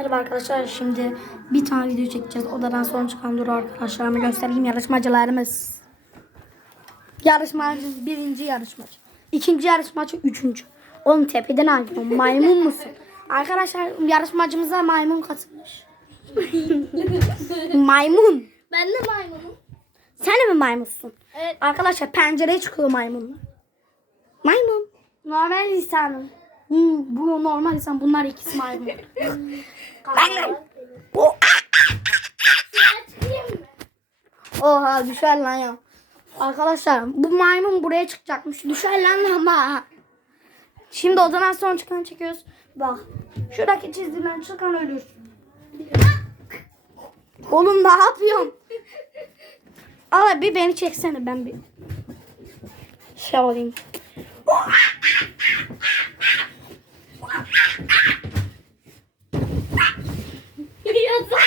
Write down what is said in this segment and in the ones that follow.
Merhaba arkadaşlar şimdi bir tane video çekeceğiz. Odadan sonra çıkan duru arkadaşlarıma göstereyim yarışmacılarımız. Yarışmacı birinci yarışmacı. ikinci yarışmacı üçüncü. Oğlum tepeden aldım. Maymun musun? Arkadaşlar yarışmacımıza maymun katılmış. maymun. Ben de maymunum. Sen de mi maymunsun? Evet. Arkadaşlar pencereye çıkıyor maymunlar. Maymun. Normal insanım. Bu normal insan bunlar ikisi maymun. Bu Oha düşer lan ya. Arkadaşlar bu maymun buraya çıkacakmış. Düşer lan ama. Şimdi odadan son çıkan çekiyoruz. Bak. Şuradaki çizgiden çıkan ölür. Oğlum ne yapıyorsun? Al bir beni çeksene ben bir. Şey olayım. Yazık.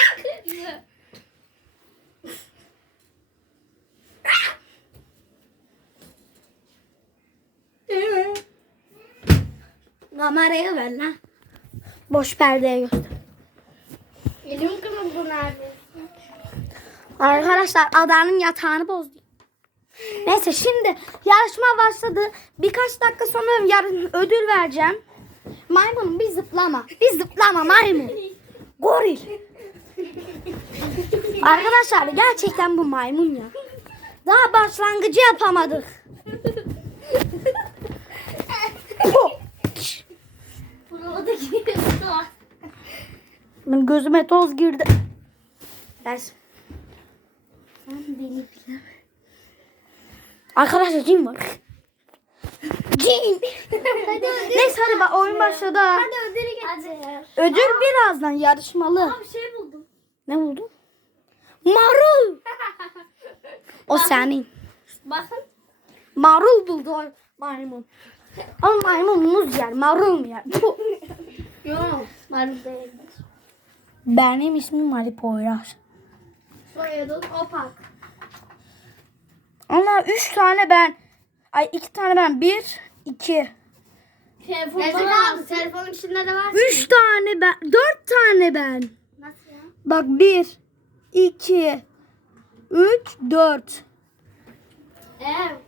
Kameraya ver lan. Boş perdeye göster. Elim kırıldı nerede? Arkadaşlar adanın yatağını bozdu. Neyse şimdi yarışma başladı. Birkaç dakika sonra yarın ödül vereceğim. Maymun bir zıplama. Bir zıplama maymun. Goril. Arkadaşlar gerçekten bu maymun ya. Daha başlangıcı yapamadık. Benim gözüme toz girdi. Ders. Sen beni bilemezsin. Arkadaşlar cin var. Cin. Hadi. Neyse hadi bak oyun başladı. ha. Hadi ödülü getir. Ödül birazdan yarışmalı. Aa, bir şey buldum. Ne buldun? Marul. O senin. Bakın. Marul buldu o maymun. Ama maymun muz yer, marul mu yer? Yok. Var değil. Benim ismim Ali Poyraz. Soyadı opak. Ama üç tane ben. Ay iki tane ben. Bir, iki. Telefonun Telefonun içinde de var. Üç tane ben. Dört tane ben. Nasıl ya? Bak bir, iki, üç, dört. Evet.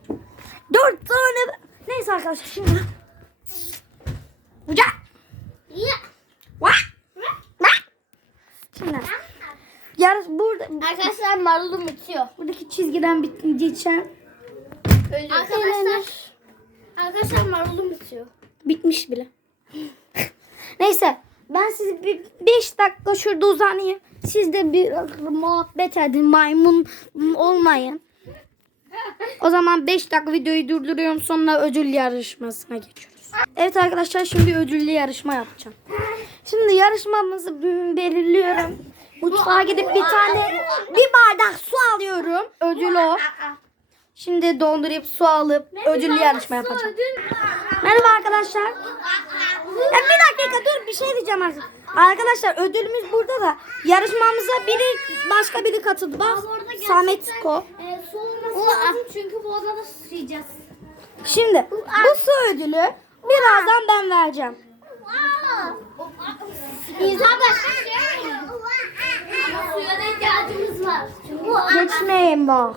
Dört tane ben. Neyse arkadaşlar şimdi. Uca. Ya. Vah. Vah. Şimdi. Yarış burada. Arkadaşlar marulum bitiyor. Buradaki çizgiden bit geçen Arkadaşlar. Arkadaşlar marulum bitiyor. bitmiş bile. Neyse ben sizi bir 5 dakika şurada uzanayım. Siz de bir muhabbet edin maymun olmayın. O zaman 5 dakika videoyu durduruyorum sonra ödül yarışmasına geçiyoruz. Evet arkadaşlar şimdi ödüllü yarışma yapacağım. Şimdi yarışmamızı belirliyorum. Mutfağa gidip bir tane bir bardak su alıyorum. Ödül o. Şimdi dondurup su alıp ödüllü yarışma yapacağım. Merhaba arkadaşlar. Ya bir dakika dur bir şey diyeceğim artık. Arkadaşlar ödülümüz burada da yarışmamıza biri başka biri katıldı. Bak Samet Ko. E, olması lazım çünkü bu odada susayacağız. Şimdi bu su ödülü birazdan ben vereceğim. İnsan başka şey mi? Ama suya da ihtiyacımız var. Bu Geçmeyin bak.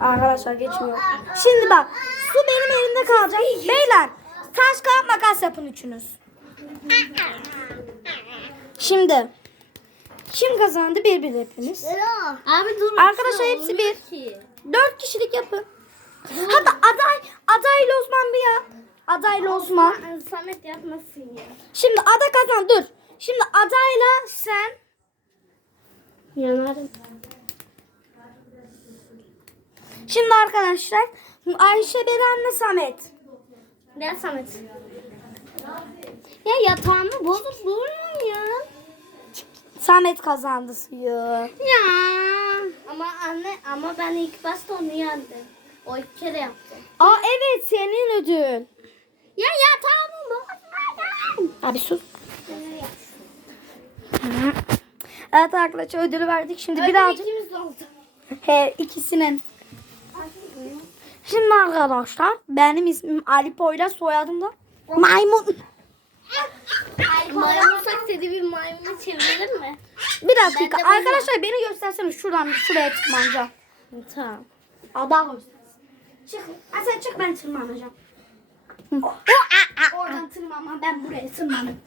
Arkadaşlar geçmiyor. Şimdi bak su benim elimde kalacak. Beyler taş kağıt makas yapın üçünüz. Şimdi kim kazandı bir bir hepimiz. Abi dur. Arkadaşlar hepsi bir. Dört kişilik yapın. Hatta aday adaylı Osman bir yap. Adaylı Osman. Samet yapmasın ya. Şimdi ada kazan dur. Şimdi adayla sen Yanarım. Şimdi arkadaşlar Ayşe Beren'le Samet. Gel Samet. Ya yatağımı bozup durma ya. Samet kazandı suyu. Ya. Ama anne ama ben ilk başta onu yendim. O iki kere yaptı. Aa evet senin ödül. Ya yatağımı bozmadın. Abi sus. Evet arkadaşlar ödülü verdik. Şimdi birazcık ikimiz oldu. he ikisinin. Şimdi arkadaşlar benim ismim Ali Poyraz soyadım da Maymun. maymunu çevirelim mi? Bir dakika. Ben de Arkadaşlar beni göstersene şuradan şuraya tırmanacağım. Tamam. Ada göstersin. Çık. Ha, sen çık ben tırmanacağım. Oradan tırmanma ben buraya tırmanırım.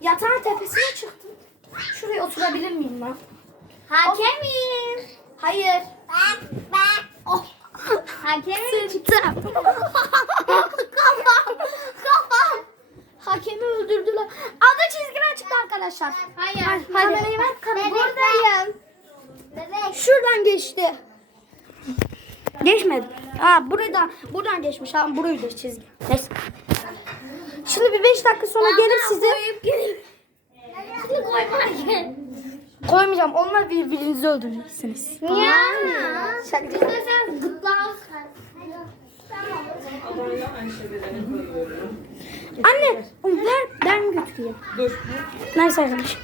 Yatağın tepesine çıktım. Şuraya oturabilir miyim lan? Hakemim. Hayır. Ben, ben. Oh. Hakemim. Sırtım. kafam. Kafam. Hakemi öldürdüler. Ada çizgiden çıktı arkadaşlar. Hayır. Hadi. Kamerayı ver. Buradayım. Bebek. Şuradan geçti. Geçmedi. Aa buradan buradan geçmiş. Ha buraydı çizgi. Neyse. Şimdi bir 5 dakika sonra gelip size. Şimdi koyma. Koymayacağım. Onlar birbirinizi öldüreceksiniz. Ya. Şaka. Biz de sen gıdla Anne ver ben götüreyim. Dur. Neyse arkadaşlar.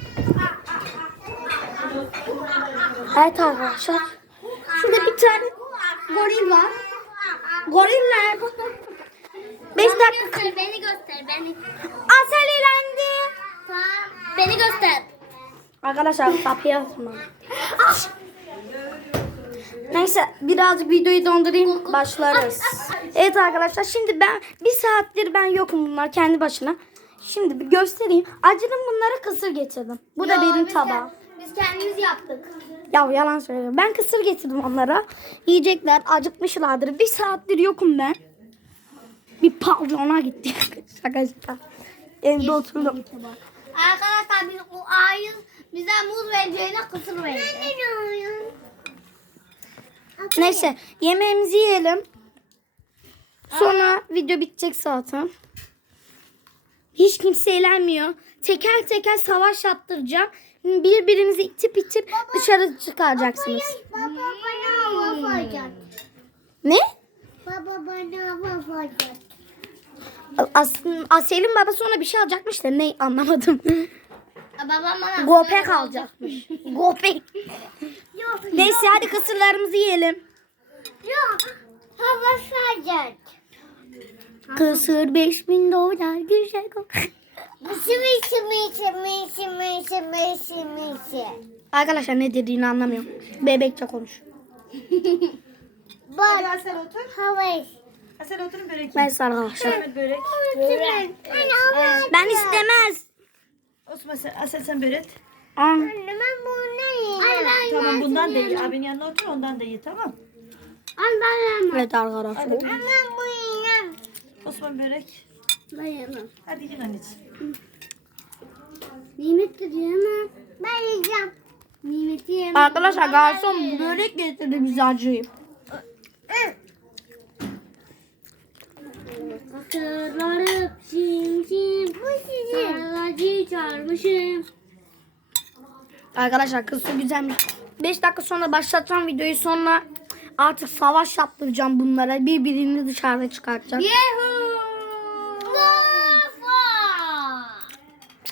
Evet arkadaşlar. Şurada bir tane goril var. Goriller. 5 dakika. Göster, beni göster, beni. Asel Arkadaşlar kapıyı atma. Neyse birazcık videoyu dondurayım başlarız. Evet arkadaşlar şimdi ben bir saattir ben yokum bunlar kendi başına. Şimdi bir göstereyim. Acıdım bunlara kısır getirdim. Bu da Yo, benim biz tabağım. kend- Biz kendimiz yaptık. Ya yalan söylüyorum. Ben kısır getirdim onlara. Yiyecekler acıkmışlardır. Bir saattir yokum ben. Bir pavyona gittik. şaka şaka. Evde oturdum. Arkadaşlar biz o ayı bize muz vereceğine kısır verdi. Neyse yemeğimizi yiyelim. Sonra video bitecek zaten. Hiç kimse eğlenmiyor. Teker teker savaş yaptıracağım. Birbirinizi itip itip dışarı çıkaracaksınız. Baba bana hava fakat. Ne? Baba bana hava fakat. Aslında Asel'in babası ona bir şey alacakmış da ne anlamadım. Babam bana Gopek alacakmış. Gopek. Yok Neyse hadi kısırlarımızı yiyelim. yok. Hava fakat. Kısır 5000 dolar güzel mışı mışı mışı mışı mışı mışı. Arkadaşlar ne dediğini anlamıyorum. Bebekçe konuş. Bak Asel otur. hava. Asel oturun börek. Neyse arkadaşlar. Börek. Börek. Ben istemez. Osman sen, Asel sen börek. Aa, Ben bunu Ay ben Tamam bundan da ye. Abinin yanına otur ondan da ye tamam. Ben Evet arkadaşlar. Hadi. Ben bu yiyemem. Osman börek. Ben yemem. Hadi yiyin anneciğim. Nimet de diyemem. Ben yiyeceğim. Nimet yiyemem. Arkadaşlar garson börek getirdi bize acıyıp. Hatırlarım şim şim. Bu sizin. Acı çarmışım. Arkadaşlar kızı güzelmiş. 5 dakika sonra başlatacağım videoyu sonra artık savaş yaptıracağım bunlara. Birbirini dışarıda çıkartacağım. Yehu.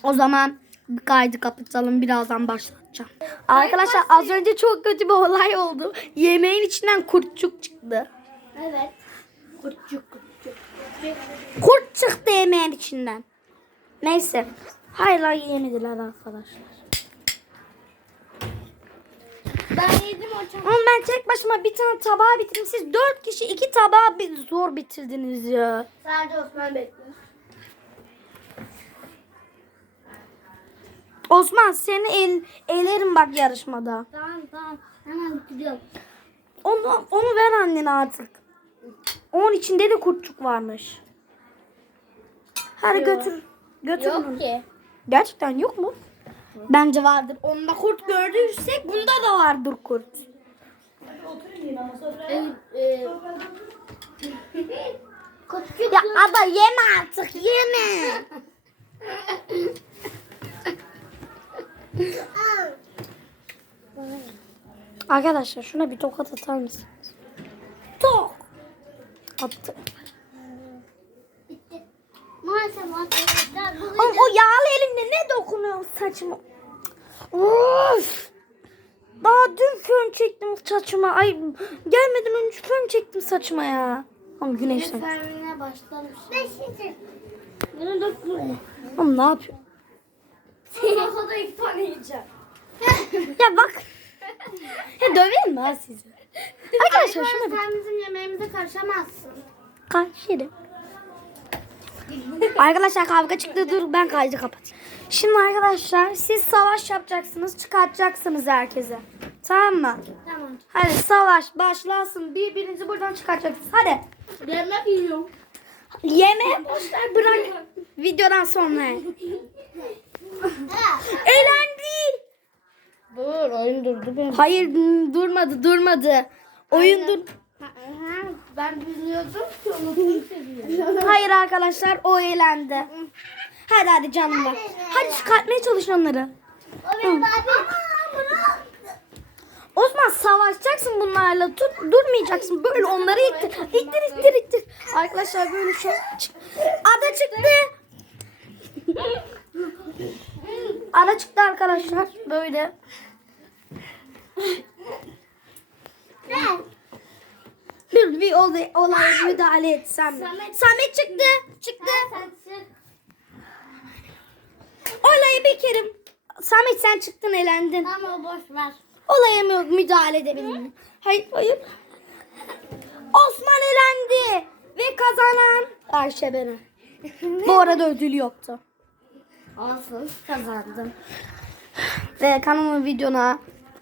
O zaman kaydı kapatalım birazdan başlatacağım. Arkadaşlar az önce çok kötü bir olay oldu. Yemeğin içinden kurtçuk çıktı. Evet. Kurtçuk. Kurt çıktı yemeğin içinden. Neyse. Hala yemediler arkadaşlar. Ben yedim hocam. Ama ben tek başıma bir tane tabağı bitirdim. Siz dört kişi iki tabağı bir zor bitirdiniz ya. Sadece Osman bekliyor. Osman seni el, elerim bak yarışmada. Tamam tamam. Hemen gidiyorum. Onu, onu ver annene artık. Onun içinde de kurtçuk varmış. Hadi götür. Götür onu. Yok ki. Gerçekten yok mu? Bence vardır. Onda kurt gördüysek bunda da vardır kurt. Ee, e, Kurtçuk Ya ada yeme artık yeme. Arkadaşlar şuna bir tokat atar mısınız? Tok. Attı. bitti. Maalesef arkadaşlar bugün Oğlum o yağlı elimle ne dokunuyor saçıma? Of. Daha dün fön çektim saçıma. Ay gelmeden önce fön çektim saçıma ya. Ama güneşten. Fermine başlamış. Beşinci. Bunu dokun. Oğlum ne yapıyor? da iki tane yiyeceğim. Ya bak. ya döverim mi ha sizi? Arkadaşlar şuna bir Sen bizim yemeğimize karışamazsın. karşıyım. Arkadaşlar kavga çıktı dur ben kaydı kapatayım. Şimdi arkadaşlar siz savaş yapacaksınız çıkartacaksınız herkese. Tamam mı? Tamam. Hadi savaş başlasın. Birbirinizi buradan çıkartacaksınız. Hadi. Yemek yiyorum. Yemeğe boşver bırak. Videodan sonra. Eğlendi. Dur oyun durdu benim. Hayır durmadı durmadı. Oyun dur. Ben biliyordum ki seni. Hayır arkadaşlar o eğlendi. Hadi hadi canım bak. Hadi çıkartmaya çalış onları. O benim. Osman savaşacaksın bunlarla. Tut, durmayacaksın. Böyle onları ittir. İttir ittir ittir. Arkadaşlar böyle şu. Ada çıktı. Ada çıktı arkadaşlar. Böyle. Bir, bir olay, olaya müdahale etsem. Samet. Samet çıktı. Çıktı. Çık. Olaya bir kere. Samet sen çıktın elendin. Ama boş ver. Olaya müdahale edebilirim? Hayır hayır. Osman elendi. Ve kazanan Ayşe Beren. Bu arada ödül yoktu. Olsun kazandım. Ve kanalımın videona